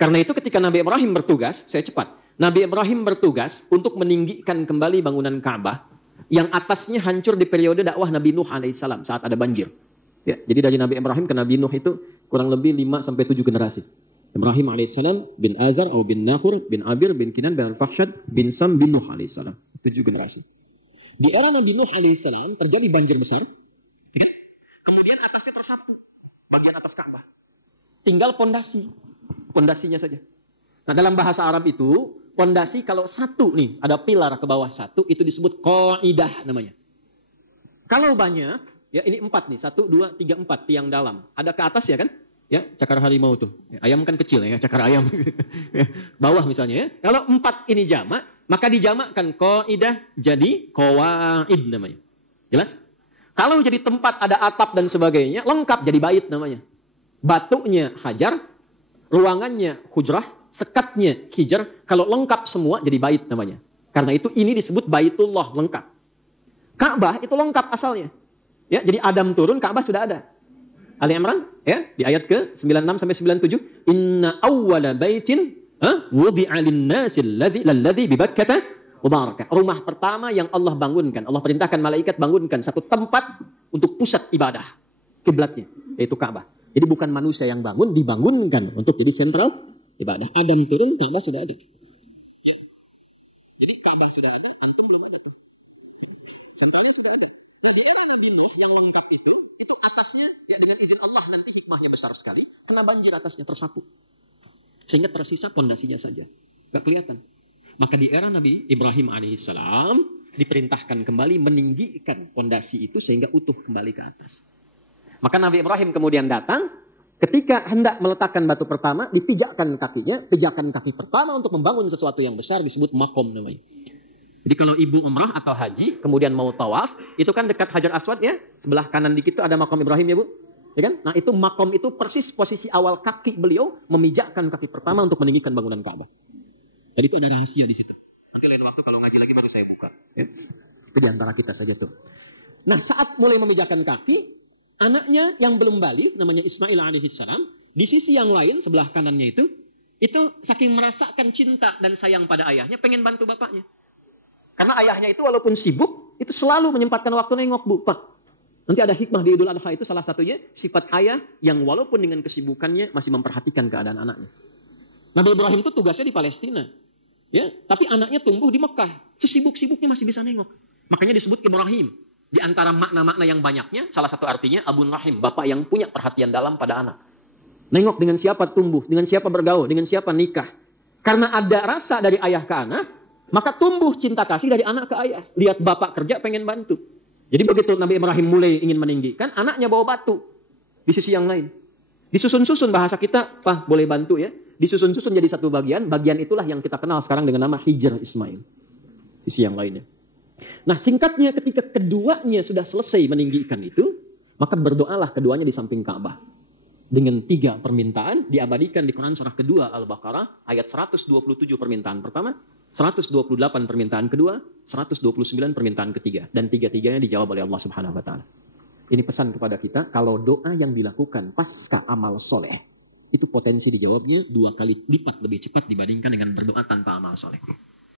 Karena itu ketika Nabi Ibrahim bertugas, saya cepat. Nabi Ibrahim bertugas untuk meninggikan kembali bangunan Ka'bah yang atasnya hancur di periode dakwah Nabi Nuh alaihissalam saat ada banjir. Ya, jadi dari Nabi Ibrahim ke Nabi Nuh itu kurang lebih 5-7 generasi. Ibrahim alaihissalam bin Azar atau bin Nahur bin Abir bin Kinan bin Al-Fakhshad bin Sam bin Nuh alaihissalam. 7 generasi. Di era Nabi Nuh alaihissalam terjadi banjir besar. Kemudian atasnya tersapu bagian atas Ka'bah. Tinggal pondasinya saja. Nah, dalam bahasa Arab itu pondasi kalau satu nih ada pilar ke bawah satu itu disebut qaidah namanya. Kalau banyak ya ini 4 nih 1, 2, 3, 4 tiang dalam. Ada ke atas ya kan? Ya, cakar harimau tuh. Ayam kan kecil ya, cakar ayam. Bawah misalnya ya. Kalau 4 ini jamak, maka dijamakkan qaidah jadi qawaid namanya. Jelas? Kalau jadi tempat ada atap dan sebagainya, lengkap jadi bait namanya. Batunya hajar, ruangannya hujrah, sekatnya hijar. Kalau lengkap semua jadi bait namanya. Karena itu ini disebut Baitullah lengkap. Ka'bah itu lengkap asalnya. Ya, jadi Adam turun, Ka'bah sudah ada. Ali Imran ya di ayat ke 96 sampai 97 inna awwala baitin wudi'a lin-nasi alladhi bi Bakkah mubarakah. Rumah pertama yang Allah bangunkan, Allah perintahkan malaikat bangunkan satu tempat untuk pusat ibadah kiblatnya yaitu Ka'bah. Jadi bukan manusia yang bangun, dibangunkan untuk jadi sentral ibadah. Adam turun, Ka'bah sudah ada. Ya. Jadi Ka'bah sudah ada, antum belum ada tuh. Sentralnya sudah ada. Nah, di era Nabi Nuh yang lengkap itu atasnya ya dengan izin Allah nanti hikmahnya besar sekali, kena banjir atasnya tersapu. Sehingga tersisa pondasinya saja. Gak kelihatan. Maka di era Nabi Ibrahim alaihissalam diperintahkan kembali meninggikan pondasi itu sehingga utuh kembali ke atas. Maka Nabi Ibrahim kemudian datang, ketika hendak meletakkan batu pertama, dipijakkan kakinya, pijakan kaki pertama untuk membangun sesuatu yang besar disebut makom namanya. Jadi kalau ibu umrah atau haji, kemudian mau tawaf, itu kan dekat Hajar Aswad ya, sebelah kanan dikit itu ada makom Ibrahim ya Bu. Ya kan? Nah itu makom itu persis posisi awal kaki beliau memijakkan kaki pertama untuk meninggikan bangunan Ka'bah. Jadi itu ada rahasia di situ. Nanti lain waktu kalau ngaji lagi maka saya buka. Ya. Itu di antara kita saja tuh. Nah saat mulai memijakkan kaki, anaknya yang belum balik, namanya Ismail alaihissalam, di sisi yang lain, sebelah kanannya itu saking merasakan cinta dan sayang pada ayahnya, pengen bantu bapaknya. Karena ayahnya itu walaupun sibuk, itu selalu menyempatkan waktu nengok, Bu, Pak. Nanti ada hikmah di Idul Adha itu salah satunya, sifat ayah yang walaupun dengan kesibukannya masih memperhatikan keadaan anaknya. Nabi Ibrahim itu tugasnya di Palestina. Ya, tapi anaknya tumbuh di Mekah. Sesibuk-sibuknya masih bisa nengok. Makanya disebut Ibrahim. Di antara makna-makna yang banyaknya, salah satu artinya Abun Rahim, bapak yang punya perhatian dalam pada anak. Nengok dengan siapa tumbuh, dengan siapa bergaul, dengan siapa nikah. Karena ada rasa dari ayah ke anak, maka tumbuh cinta kasih dari anak ke ayah. Lihat bapak kerja pengen bantu. Jadi begitu Nabi Ibrahim mulai ingin meninggikan, anaknya bawa batu. Di sisi yang lain. Disusun-susun bahasa kita, Pak boleh bantu ya. Disusun-susun jadi satu bagian. Bagian itulah yang kita kenal sekarang dengan nama Hijr Ismail. Sisi yang lainnya. Nah singkatnya ketika keduanya sudah selesai meninggikan itu, maka berdoalah keduanya di samping Ka'bah. Dengan 3 permintaan diabadikan di Quran surah kedua Al-Baqarah ayat 127 permintaan pertama, 128 permintaan kedua, 129 permintaan ketiga. Dan 3-3-nya dijawab oleh Allah Subhanahu wa Ta'ala. Ini pesan kepada kita, kalau doa yang dilakukan pasca amal soleh, itu potensi dijawabnya 2 kali lipat lebih cepat dibandingkan dengan berdoa tanpa amal soleh.